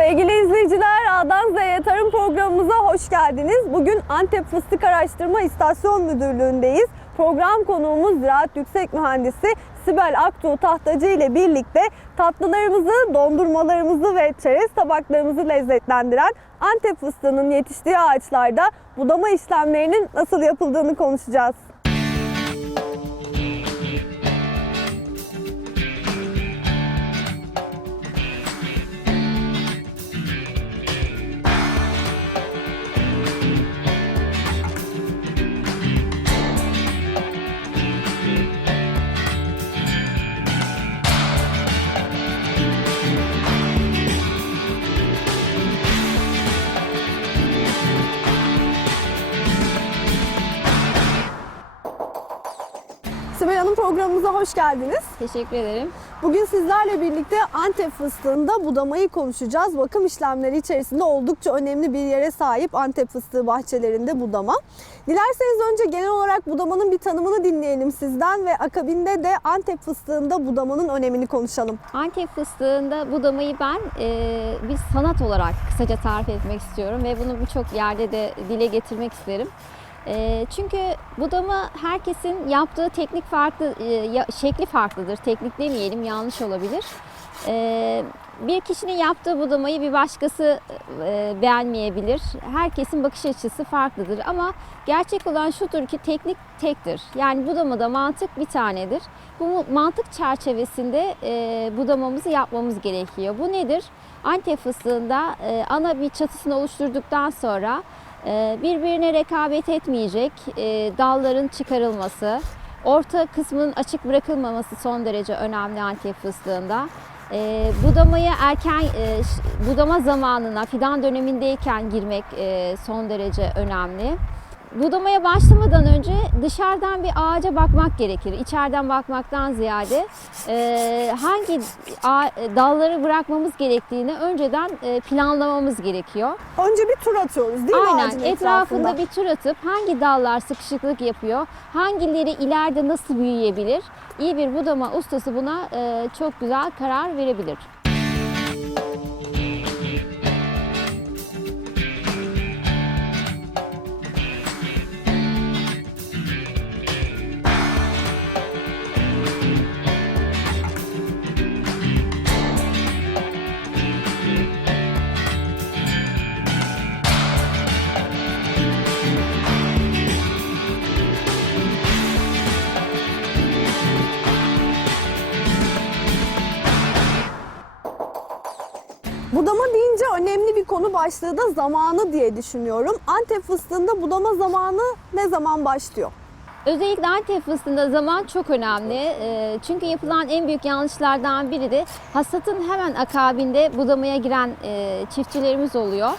Sevgili izleyiciler, A'dan Z'ye tarım programımıza hoş geldiniz. Bugün Antep Fıstık Araştırma İstasyon Müdürlüğü'ndeyiz. Program konuğumuz Ziraat Yüksek Mühendisi Sibel Aktuğ Tahtacı ile birlikte tatlılarımızı, dondurmalarımızı ve çerez tabaklarımızı lezzetlendiren Antep fıstığının yetiştiği ağaçlarda budama işlemlerinin nasıl yapıldığını konuşacağız. Programımıza hoş geldiniz. Teşekkür ederim. Bugün sizlerle birlikte Antep fıstığında budamayı konuşacağız. Bakım işlemleri içerisinde oldukça önemli bir yere sahip Antep fıstığı bahçelerinde budama. Dilerseniz önce genel olarak budamanın bir tanımını dinleyelim sizden ve akabinde de Antep fıstığında budamanın önemini konuşalım. Antep fıstığında budamayı ben e, bir sanat olarak kısaca tarif etmek istiyorum ve bunu birçok yerde de dile getirmek isterim. Çünkü budama herkesin yaptığı teknik farklı, şekli farklıdır. Teknik demeyelim yanlış olabilir. Bir kişinin yaptığı budamayı bir başkası beğenmeyebilir. Herkesin bakış açısı farklıdır ama gerçek olan şudur ki teknik tektir. Yani budamada mantık bir tanedir. Bu mantık çerçevesinde budamamızı yapmamız gerekiyor. Bu nedir? Antep fıstığında ana bir çatısını oluşturduktan sonra birbirine rekabet etmeyecek e, dalların çıkarılması, orta kısmının açık bırakılmaması son derece önemli Antep fıstığında. E, erken e, ş- budama zamanına fidan dönemindeyken girmek e, son derece önemli. Budamaya başlamadan önce dışarıdan bir ağaca bakmak gerekir. İçeriden bakmaktan ziyade e, hangi dalları bırakmamız gerektiğini önceden e, planlamamız gerekiyor. Önce bir tur atıyoruz değil mi Aynen ağacın etrafında bir tur atıp hangi dallar sıkışıklık yapıyor, hangileri ileride nasıl büyüyebilir, iyi bir budama ustası buna e, çok güzel karar verebilir. Başlığı da zamanı diye düşünüyorum. Antep fıstığında budama zamanı ne zaman başlıyor? Özellikle Antep fıstığında zaman çok önemli. Ee, Çünkü yapılan en büyük yanlışlardan biri de hasatın hemen akabinde budamaya giren e, çiftçilerimiz oluyor.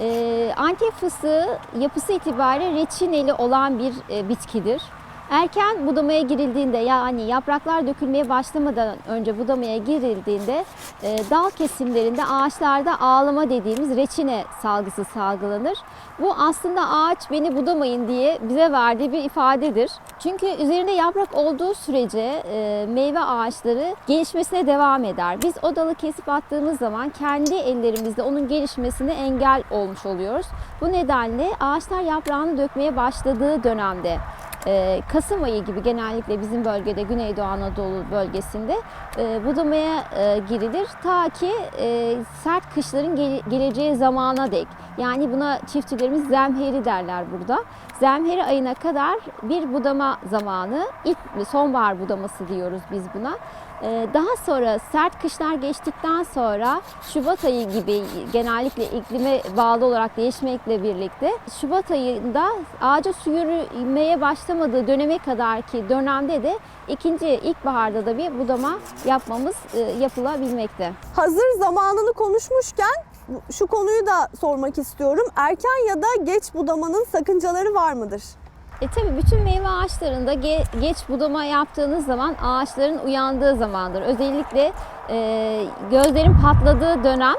Ee, Antep fıstığı yapısı itibariyle reçineli olan bir e, bitkidir. Erken budamaya girildiğinde yani yapraklar dökülmeye başlamadan önce budamaya girildiğinde e, dal kesimlerinde ağaçlarda ağlama dediğimiz reçine salgısı salgılanır. Bu aslında ağaç beni budamayın diye bize verdiği bir ifadedir. Çünkü üzerinde yaprak olduğu sürece e, meyve ağaçları gelişmesine devam eder. Biz o dalı kesip attığımız zaman kendi ellerimizle onun gelişmesine engel olmuş oluyoruz. Bu nedenle ağaçlar yaprağını dökmeye başladığı dönemde e, Kasım ayı gibi genellikle bizim bölgede Güneydoğu Anadolu bölgesinde e, budamaya e, girilir. Ta ki e, sert kışların gele- geleceği zamana dek. Yani buna çiftçilerimiz zemheri derler burada. Zemheri ayına kadar bir budama zamanı, ilk sonbahar budaması diyoruz biz buna. E, daha sonra sert kışlar geçtikten sonra Şubat ayı gibi genellikle iklime bağlı olarak değişmekle birlikte Şubat ayında ağaca su yürümeye başlamadığı döneme kadar ki dönemde de ikinci ilkbaharda da bir budama yapmamız e, yapılabilmekte. Hazır zamanını konuşmuşken şu konuyu da sormak istiyorum. Erken ya da geç budamanın sakıncaları var mıdır? E tabi bütün meyve ağaçlarında ge- geç budama yaptığınız zaman ağaçların uyandığı zamandır. Özellikle e, gözlerin patladığı dönem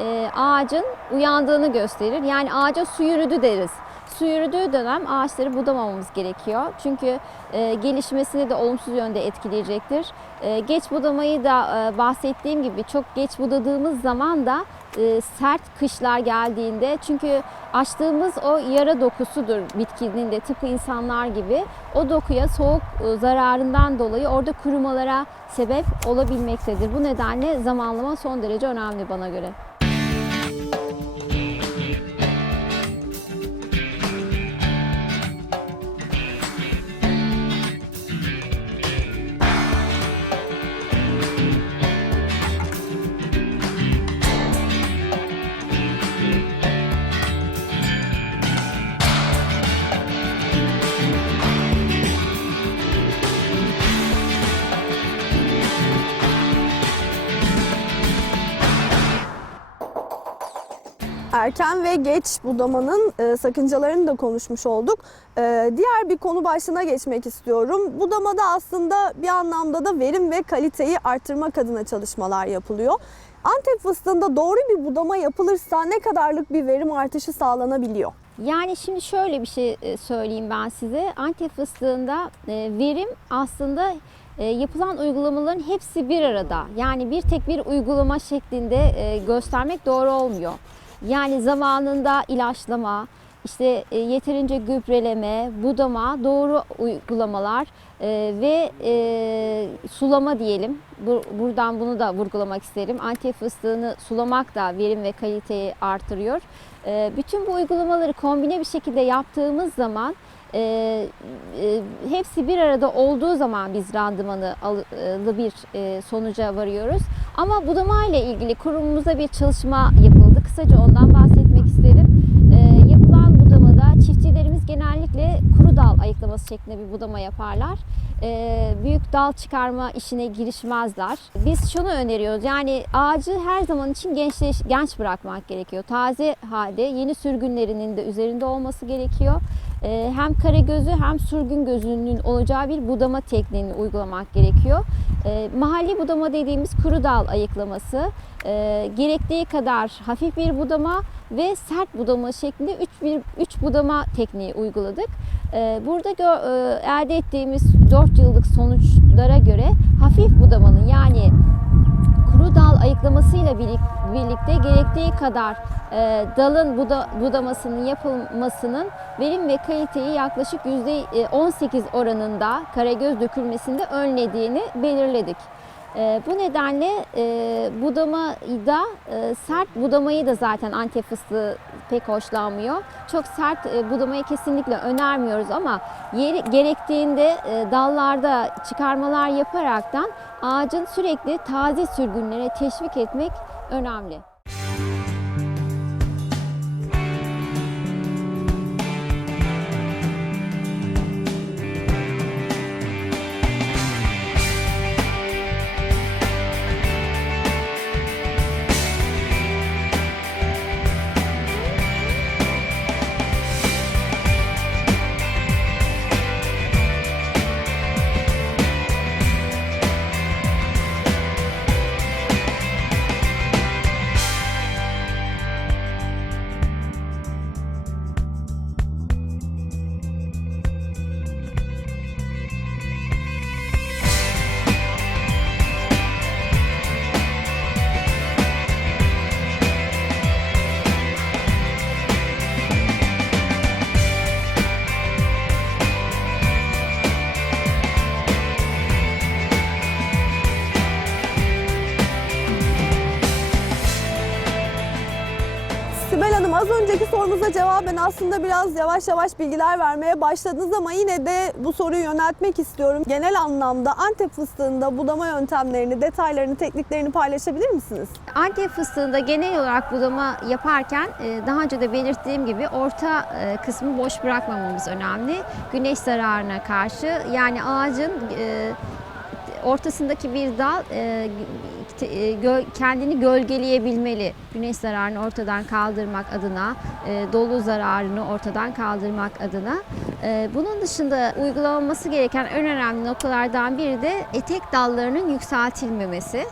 e, ağacın uyandığını gösterir. Yani ağaca su yürüdü deriz. Su yürüdüğü dönem ağaçları budamamamız gerekiyor. Çünkü e, gelişmesini de olumsuz yönde etkileyecektir. E, geç budamayı da e, bahsettiğim gibi çok geç budadığımız zaman da sert kışlar geldiğinde çünkü açtığımız o yara dokusudur bitkinin de tıpkı insanlar gibi o dokuya soğuk e, zararından dolayı orada kurumalara sebep olabilmektedir. Bu nedenle zamanlama son derece önemli bana göre. Erken ve geç budamanın e, sakıncalarını da konuşmuş olduk. E, diğer bir konu başlığına geçmek istiyorum. Budamada aslında bir anlamda da verim ve kaliteyi arttırmak adına çalışmalar yapılıyor. Antep fıstığında doğru bir budama yapılırsa ne kadarlık bir verim artışı sağlanabiliyor? Yani şimdi şöyle bir şey e, söyleyeyim ben size. Antep fıstığında e, verim aslında e, yapılan uygulamaların hepsi bir arada. Yani bir tek bir uygulama şeklinde göstermek doğru olmuyor. Yani zamanında ilaçlama, işte e, yeterince gübreleme, budama, doğru uygulamalar e, ve e, sulama diyelim. Bu, buradan bunu da vurgulamak isterim. Antep fıstığını sulamak da verim ve kaliteyi artırıyor. Bütün bu uygulamaları kombine bir şekilde yaptığımız zaman e, e, hepsi bir arada olduğu zaman biz randımanı alı bir e, sonuca varıyoruz. Ama budama ile ilgili kurumumuzda bir çalışma yapıldı. Kısaca ondan bahsetmek isterim. E, yapılan budamada çiftçilerimiz genellikle kuru dal ayıklaması şeklinde bir budama yaparlar. E, büyük dal çıkarma işine girişmezler. Biz şunu öneriyoruz. Yani ağacı her zaman için gençleş, genç bırakmak gerekiyor. Taze halde yeni sürgünlerinin de üzerinde olması gerekiyor. E, hem kare gözü hem sürgün gözünün olacağı bir budama tekniğini uygulamak gerekiyor. E, mahalli budama dediğimiz kuru dal ayıklaması e, gerektiği kadar hafif bir budama ve sert budama şeklinde 3 bir budama tekniği uyguladık. E, burada gö- e, elde ettiğimiz 4 yıllık sonuçlara göre hafif budamanın yani kuru dal ayıklamasıyla birlik- birlikte gerektiği kadar e, dalın buda, budamasının yapılmasının verim ve kaliteyi yaklaşık %18 oranında karagöz dökülmesinde önlediğini belirledik. E, bu nedenle e, budamayı da e, sert budamayı da zaten Antep fıstığı pek hoşlanmıyor. Çok sert e, budamayı kesinlikle önermiyoruz ama yeri gerektiğinde e, dallarda çıkarmalar yaparaktan ağacın sürekli taze sürgünlere teşvik etmek önemli. Aslında biraz yavaş yavaş bilgiler vermeye başladınız ama yine de bu soruyu yöneltmek istiyorum. Genel anlamda Antep fıstığında budama yöntemlerini, detaylarını, tekniklerini paylaşabilir misiniz? Antep fıstığında genel olarak budama yaparken e, daha önce de belirttiğim gibi orta e, kısmı boş bırakmamamız önemli. Güneş zararına karşı yani ağacın e, ortasındaki bir dal e, e, kendini gölgeleyebilmeli. Güneş zararını ortadan kaldırmak adına, e, dolu zararını ortadan kaldırmak adına. Bunun dışında uygulanması gereken en önemli noktalardan biri de etek dallarının yükseltilmemesi.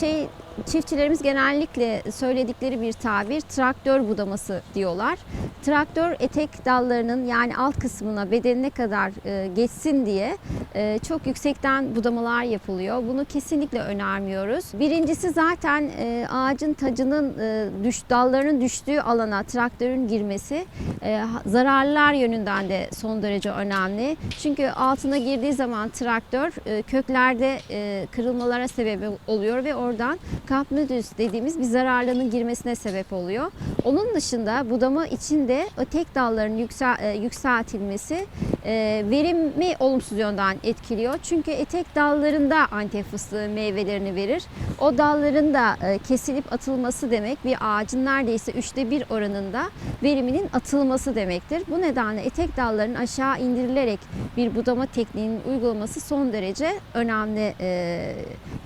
Şey çiftçilerimiz genellikle söyledikleri bir tabir traktör budaması diyorlar. Traktör etek dallarının yani alt kısmına bedenine kadar e, geçsin diye e, çok yüksekten budamalar yapılıyor. Bunu kesinlikle önermiyoruz. Birincisi zaten e, ağacın tacının düş, dallarının düştüğü alana traktörün girmesi zararlar yönünden de son derece önemli. Çünkü altına girdiği zaman traktör köklerde kırılmalara sebep oluyor ve oradan kapnödüs dediğimiz bir zararlının girmesine sebep oluyor. Onun dışında budama için de o tek dalların yüksel, e, yükseltilmesi verimi olumsuz yönden etkiliyor. Çünkü etek dallarında antep fıstığı meyvelerini verir. O dalların da e, kesilip atılması demek bir ağacın neredeyse üçte bir oranında veriminin atılması demektir. Bu nedenle etek dalların aşağı indirilerek bir budama tekniğinin uygulaması son derece önemli e,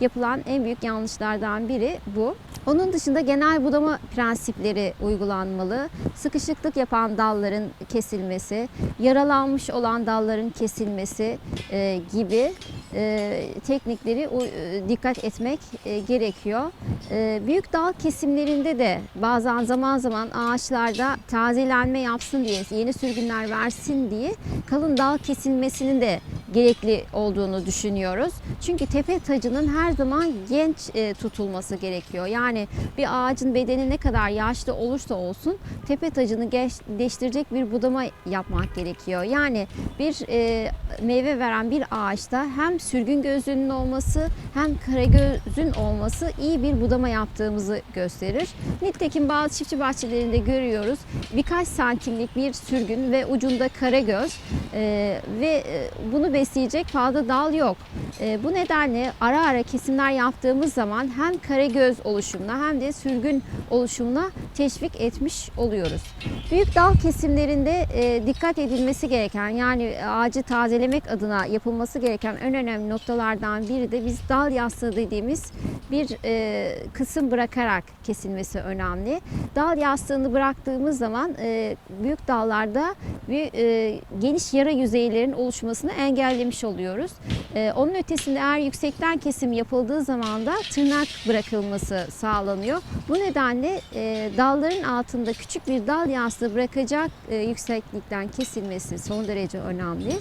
yapılan en büyük yanlışlardan biri bu. Onun dışında genel budama prensipleri uygulanmalı. Sıkışıklık yapan dalların kesilmesi, yaralanmış olan dalların kesilmesi e, gibi e, teknikleri e, dikkat etmek e, gerekiyor. E, büyük dal kesimlerinde de bazen zaman zaman ağaçlarda tazelenme yapsın diye, yeni sürgünler versin diye kalın dal kesilmesinin de gerekli olduğunu düşünüyoruz. Çünkü tepe tacının her zaman genç e, tutulması gerekiyor. Yani bir ağacın bedeni ne kadar yaşlı olursa olsun tepe tacını gençleştirecek bir budama yapmak gerekiyor. Yani bir e, meyve veren bir ağaçta hem sürgün gözünün olması hem karagözün olması iyi bir budama yaptığımızı gösterir. Nitekim bazı çiftçi bahçelerinde görüyoruz birkaç santimlik bir sürgün ve ucunda karagöz e, ve bunu besleyecek fazla dal yok. E, bu nedenle ara ara kesimler yaptığımız zaman hem karagöz oluşumuna hem de sürgün oluşumuna teşvik etmiş oluyoruz. Büyük dal kesimlerinde e, dikkat edilmesi gereken yani ağacı tazelemek adına yapılması gereken en önemli noktalardan biri de biz dal yastığı dediğimiz bir e, kısım bırakarak kesilmesi önemli. Dal yastığını bıraktığımız zaman e, büyük dallarda bir e, geniş yara yüzeylerin oluşmasını engellemiş oluyoruz. E, onun ötesinde eğer yüksekten kesim yapıldığı zaman da tırnak bırakılması sağlanıyor. Bu nedenle e, dalların altında küçük bir dal yastığı bırakacak e, yükseklikten kesilmesi son derece önemli.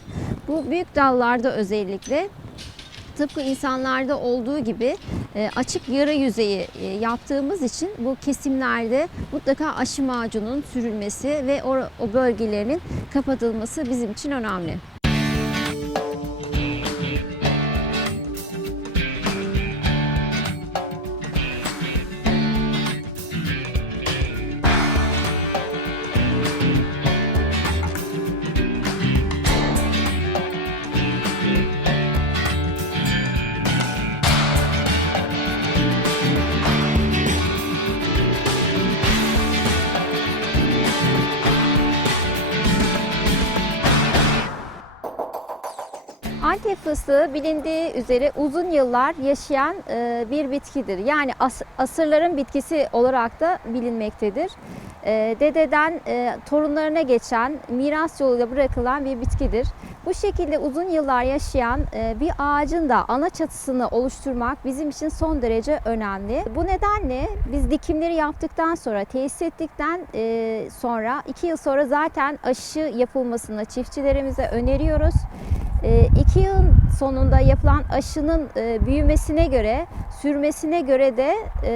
Bu büyük dallarda özellikle tıpkı insanlarda olduğu gibi e, açık yara yüzeyi e, yaptığımız için bu kesimlerde mutlaka aşı macunun sürülmesi ve o bölgelerinin kapatılması bizim için önemli. Fıstığı bilindiği üzere uzun yıllar yaşayan e, bir bitkidir. Yani as- asırların bitkisi olarak da bilinmektedir. E, Dededen e, torunlarına geçen, miras yoluyla bırakılan bir bitkidir. Bu şekilde uzun yıllar yaşayan bir ağacın da ana çatısını oluşturmak bizim için son derece önemli. Bu nedenle biz dikimleri yaptıktan sonra, tesis ettikten sonra, iki yıl sonra zaten aşı yapılmasını çiftçilerimize öneriyoruz. E, iki yıl sonunda yapılan aşının e, büyümesine göre, sürmesine göre de e,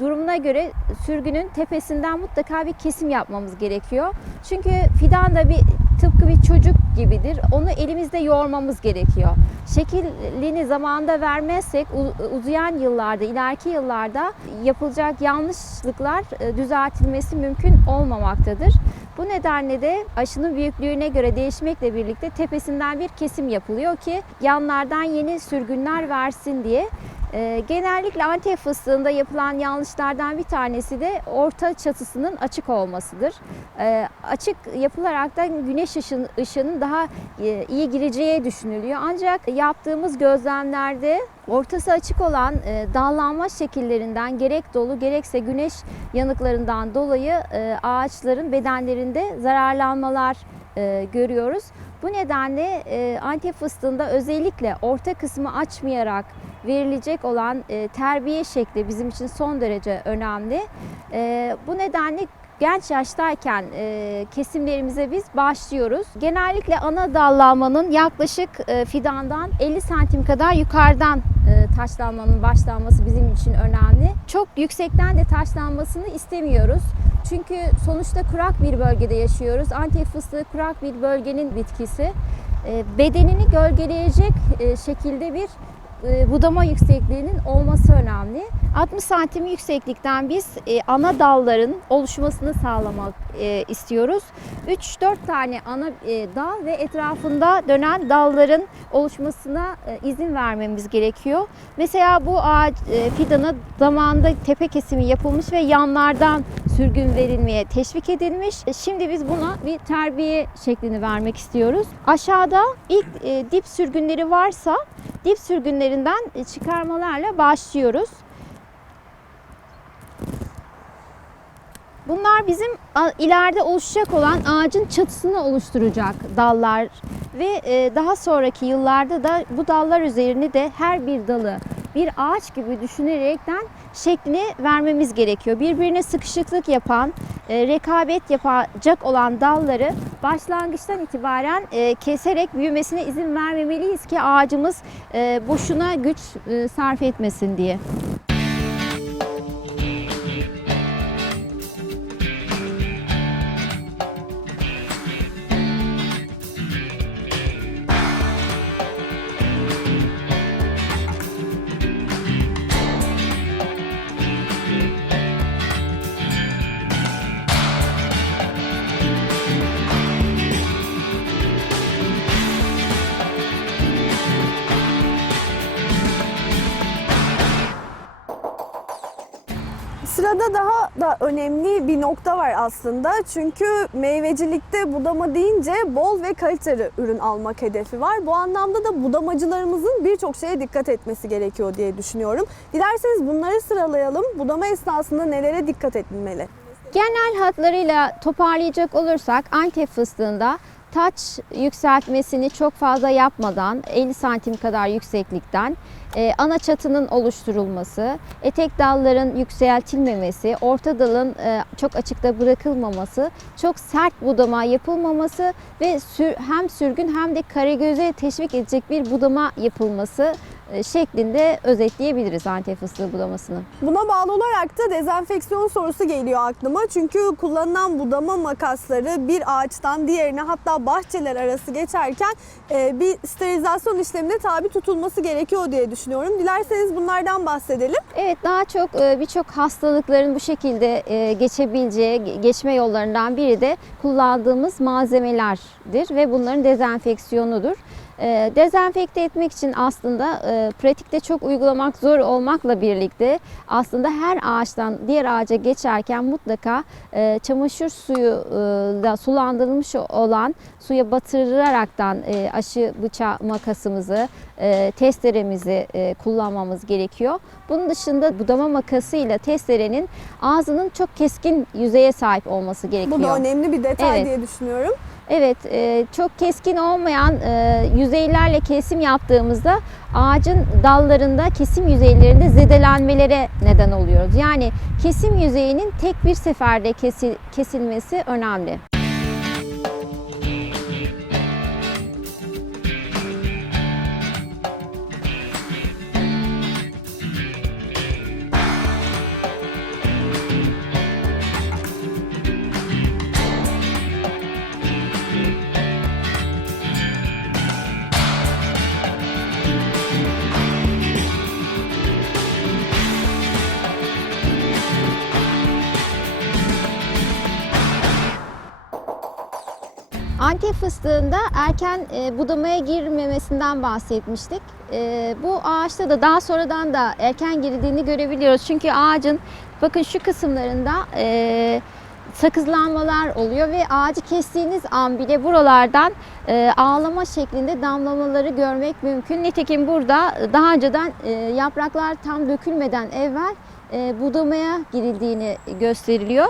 durumuna göre sürgünün tepesinden mutlaka bir kesim yapmamız gerekiyor. Çünkü fidan da bir tıpkı bir çocuk gibidir. Onu elimizde yoğurmamız gerekiyor. Şeklini zamanında vermezsek uzayan yıllarda, ileriki yıllarda yapılacak yanlışlıklar e, düzeltilmesi mümkün olmamaktadır. Bu nedenle de aşının büyüklüğüne göre değişmekle birlikte tepesinden bir kesim yapılıyor ki yanlardan yeni sürgünler versin diye. Ee, genellikle Antep fıstığında yapılan yanlışlardan bir tanesi de orta çatısının açık olmasıdır. Ee, açık yapılarak da güneş ışığının daha e, iyi gireceği düşünülüyor. Ancak yaptığımız gözlemlerde ortası açık olan e, dallanma şekillerinden gerek dolu gerekse güneş yanıklarından dolayı e, ağaçların bedenlerinde zararlanmalar görüyoruz. Bu nedenle e, Antep fıstığında özellikle orta kısmı açmayarak verilecek olan e, terbiye şekli bizim için son derece önemli. E, bu nedenle genç yaştayken e, kesimlerimize biz başlıyoruz. Genellikle ana dallanmanın yaklaşık e, fidandan 50 santim kadar yukarıdan e, taşlanmanın başlanması bizim için önemli. Çok yüksekten de taşlanmasını istemiyoruz. Çünkü sonuçta kurak bir bölgede yaşıyoruz. Antep fıstığı kurak bir bölgenin bitkisi. E, bedenini gölgeleyecek e, şekilde bir e, budama yüksekliğinin olması önemli. 60 santim yükseklikten biz e, ana dalların oluşmasını sağlamak e, istiyoruz. 3-4 tane ana e, dal ve etrafında dönen dalların oluşmasına e, izin vermemiz gerekiyor. Mesela bu ağaç e, fidana zamanında tepe kesimi yapılmış ve yanlardan sürgün verilmeye teşvik edilmiş. E, Şimdi biz buna bir terbiye şeklini vermek istiyoruz. Aşağıda ilk e, dip sürgünleri varsa dip sürgünlerinden e, çıkarmalarla başlıyoruz. Bunlar bizim ileride oluşacak olan ağacın çatısını oluşturacak dallar ve e, daha sonraki yıllarda da bu dallar üzerine de her bir dalı bir ağaç gibi düşünerekten şeklini vermemiz gerekiyor. Birbirine sıkışıklık yapan, e, rekabet yapacak olan dalları başlangıçtan itibaren e, keserek büyümesine izin vermemeliyiz ki ağacımız boşuna güç sarf etmesin diye. Sırada daha da önemli bir nokta var aslında. Çünkü meyvecilikte budama deyince bol ve kaliteli ürün almak hedefi var. Bu anlamda da budamacılarımızın birçok şeye dikkat etmesi gerekiyor diye düşünüyorum. Dilerseniz bunları sıralayalım. Budama esnasında nelere dikkat edilmeli? Genel hatlarıyla toparlayacak olursak Antep fıstığında taç yükseltmesini çok fazla yapmadan 50 santim kadar yükseklikten e, ana çatının oluşturulması, etek dalların yükseltilmemesi, orta dalın e, çok açıkta bırakılmaması, çok sert budama yapılmaması ve hem sürgün hem de karagöze teşvik edecek bir budama yapılması şeklinde özetleyebiliriz Antep fıstığı budamasını. Buna bağlı olarak da dezenfeksiyon sorusu geliyor aklıma. Çünkü kullanılan budama makasları bir ağaçtan diğerine hatta bahçeler arası geçerken e, bir sterilizasyon işlemine tabi tutulması gerekiyor diye düşünüyorum. Dilerseniz bunlardan bahsedelim. Evet daha çok e, birçok hastalıkların bu şekilde e, geçebileceği ge- geçme yollarından biri de kullandığımız malzemelerdir ve bunların dezenfeksiyonudur. E, Dezenfekte etmek için aslında e, pratikte çok uygulamak zor olmakla birlikte aslında her ağaçtan diğer ağaca geçerken mutlaka e, çamaşır suyuyla sulandırılmış olan suya batıraraktan e, aşı bıçağı makasımızı, e, testeremizi e, kullanmamız gerekiyor. Bunun dışında budama makasıyla testerenin ağzının çok keskin yüzeye sahip olması gerekiyor. Bu da önemli bir detay Evet. diye düşünüyorum. Evet, e, çok keskin olmayan e, yüzeylerle kesim yaptığımızda ağacın dallarında kesim yüzeylerinde zedelenmelere neden oluyoruz. Yani kesim yüzeyinin tek bir seferde kesi- kesilmesi önemli. Fıstığında erken e, budamaya girmemesinden bahsetmiştik. E, bu ağaçta da daha sonradan da erken girdiğini görebiliyoruz. Çünkü ağacın bakın şu kısımlarında e, sakızlanmalar oluyor ve ağacı kestiğiniz an bile buralardan e, ağlama şeklinde damlamaları görmek mümkün. Nitekim burada daha önceden e, yapraklar tam dökülmeden evvel e, budamaya girildiğini gösteriliyor.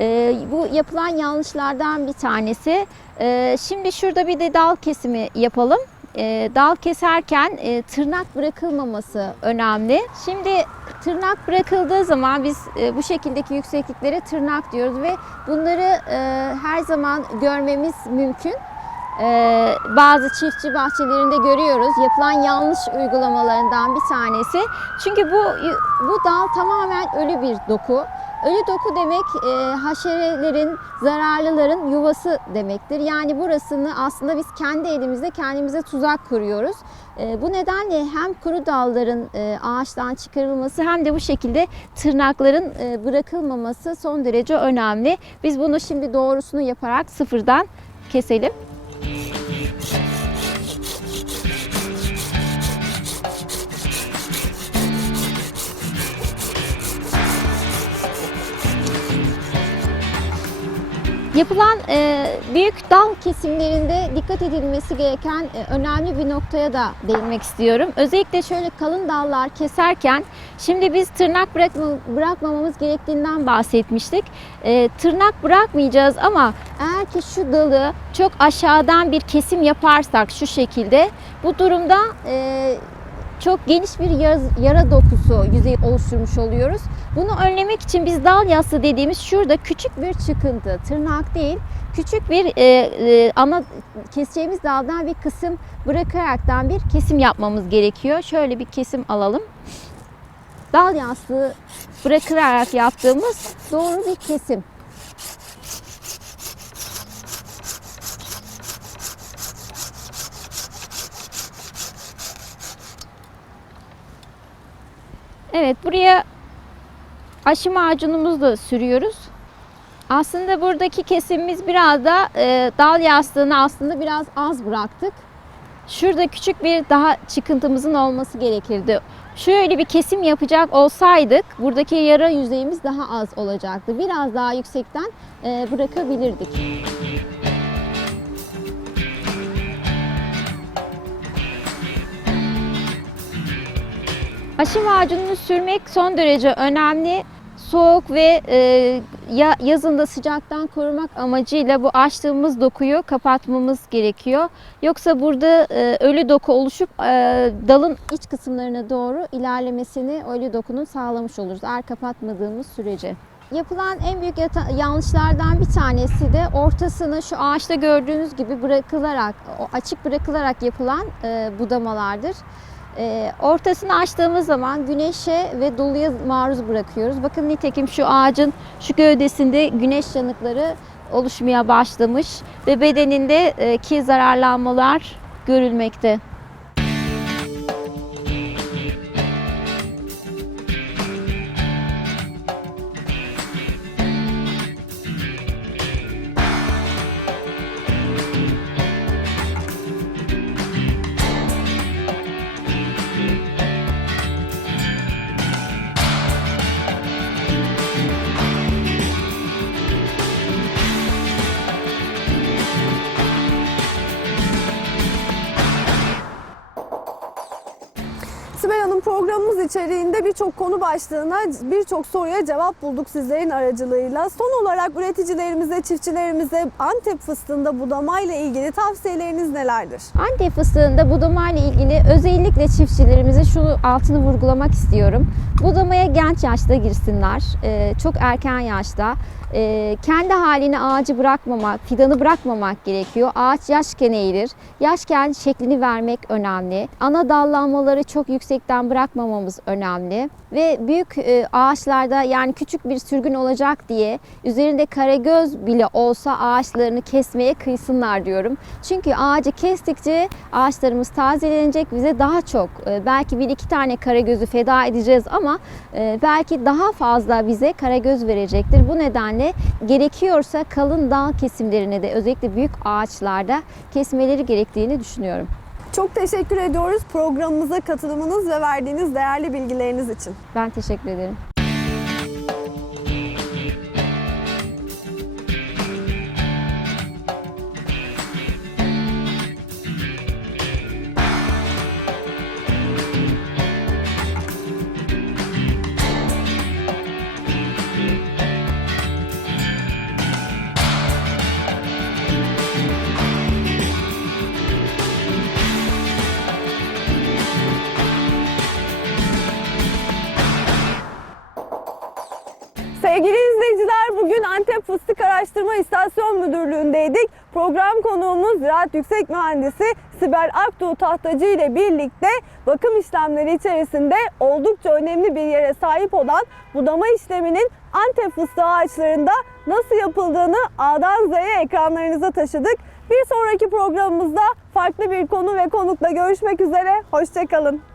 E, bu yapılan yanlışlardan bir tanesi. E, şimdi şurada bir de dal kesimi yapalım. E, dal keserken e, tırnak bırakılmaması önemli. Şimdi tırnak bırakıldığı zaman biz e, bu şekildeki yüksekliklere tırnak diyoruz ve bunları e, her zaman görmemiz mümkün. Ee, bazı çiftçi bahçelerinde görüyoruz. Yapılan yanlış uygulamalarından bir tanesi. Çünkü bu bu dal tamamen ölü bir doku. Ölü doku demek e, haşerelerin, zararlıların yuvası demektir. Yani burasını aslında biz kendi elimizde kendimize tuzak kuruyoruz. E, bu nedenle hem kuru dalların e, ağaçtan çıkarılması hem de bu şekilde tırnakların e, bırakılmaması son derece önemli. Biz bunu şimdi doğrusunu yaparak sıfırdan keselim. Yapılan e, büyük dal kesimlerinde dikkat edilmesi gereken e, önemli bir noktaya da değinmek istiyorum. Özellikle şöyle kalın dallar keserken şimdi biz tırnak bırakma, bırakmamamız gerektiğinden bahsetmiştik. E, tırnak bırakmayacağız ama eğer ki şu dalı çok aşağıdan bir kesim yaparsak şu şekilde bu durumda e, çok geniş bir yara, yara dokusu yüzeyi oluşturmuş oluyoruz. Bunu önlemek için biz dal yassı dediğimiz şurada küçük bir çıkıntı, tırnak değil, küçük bir e, e, ana keseceğimiz daldan bir kısım bırakaraktan bir kesim yapmamız gerekiyor. Şöyle bir kesim alalım. Dal yassı bırakılarak yaptığımız doğru bir kesim. Evet buraya aşı macunumuzu da sürüyoruz. Aslında buradaki kesimimiz biraz da e, dal yastığını aslında biraz az bıraktık. Şurada küçük bir daha çıkıntımızın olması gerekirdi. Şöyle bir kesim yapacak olsaydık buradaki yara yüzeyimiz daha az olacaktı. Biraz daha yüksekten e, bırakabilirdik. Aşı macununu sürmek son derece önemli. Soğuk ve e, ya, yazında sıcaktan korumak amacıyla bu açtığımız dokuyu kapatmamız gerekiyor. Yoksa burada e, ölü doku oluşup e, dalın iç kısımlarına doğru ilerlemesini ölü dokunun sağlamış oluruz. Eğer kapatmadığımız sürece. Yapılan en büyük yanlışlardan bir tanesi de ortasını şu ağaçta gördüğünüz gibi bırakılarak, açık bırakılarak yapılan e, budamalardır. E, ortasını açtığımız zaman güneşe ve doluya maruz bırakıyoruz. Bakın nitekim şu ağacın şu gövdesinde güneş yanıkları oluşmaya başlamış ve bedeninde e, ki zararlanmalar görülmekte. İçeriğinde birçok konu başlığına birçok soruya cevap bulduk sizlerin aracılığıyla. Son olarak üreticilerimize, çiftçilerimize Antep fıstığında budamayla ilgili tavsiyeleriniz nelerdir? Antep fıstığında budama ile ilgili özellikle çiftçilerimize şunu altını vurgulamak istiyorum. Budamaya genç yaşta girsinler. Ee, çok erken yaşta. Ee, kendi haline ağacı bırakmamak, fidanı bırakmamak gerekiyor. Ağaç yaşken eğilir. Yaşken şeklini vermek önemli. Ana dallanmaları çok yüksekten bırakmamamız önemli. Ve büyük e, ağaçlarda yani küçük bir sürgün olacak diye üzerinde karagöz bile olsa ağaçlarını kesmeye kıysınlar diyorum. Çünkü ağacı kestikçe ağaçlarımız tazelenecek bize daha çok e, belki bir iki tane karagözü feda edeceğiz ama e, belki daha fazla bize karagöz verecektir. Bu nedenle gerekiyorsa kalın dal kesimlerini de özellikle büyük ağaçlarda kesmeleri gerektiğini düşünüyorum. Çok teşekkür ediyoruz programımıza katılımınız ve verdiğiniz değerli bilgileriniz için. Ben teşekkür ederim. Araştırma İstasyon Müdürlüğü'ndeydik. Program konuğumuz Ziraat Yüksek Mühendisi Sibel Aktuğ Tahtacı ile birlikte bakım işlemleri içerisinde oldukça önemli bir yere sahip olan budama işleminin Antep fıstığı ağaçlarında nasıl yapıldığını A'dan Z'ye ekranlarınıza taşıdık. Bir sonraki programımızda farklı bir konu ve konukla görüşmek üzere. Hoşçakalın.